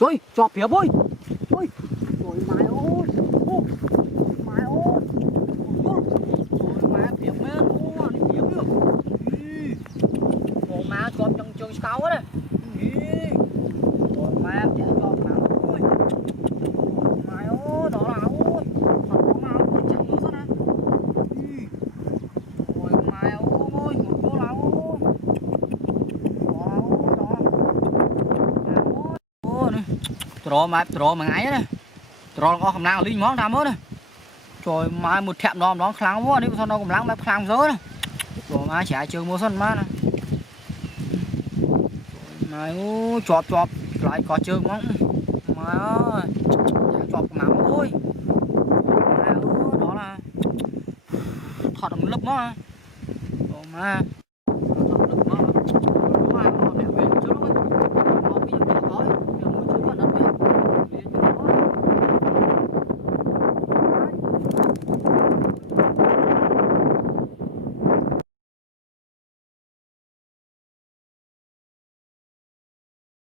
Trời, chọp phía bôi. Trời, trời mày ơi. Ô, mày ơi. Trời mày phía mẹ ô, đi phía được. Trời mày chọp trong trường cao á. Trời mày chạy chọp mày ơi. Mày ơi, đó là ơi. Thật có mà chạy nữa sao nè. Trời mày ơi, một cô nào ơi. Trò mà ngay đấy, trò có khả năng linh món ra mới đấy, trời mai một thẹn nó kháng quá đi, sao nó cũng lắng bếp kháng dớ này, trời mai trẻ chơi mua sân má này, mày chọp lại có chơi món, mày ơi, chọp mắm ôi, mày ơi đó là thật là một lớp nó, trời mai.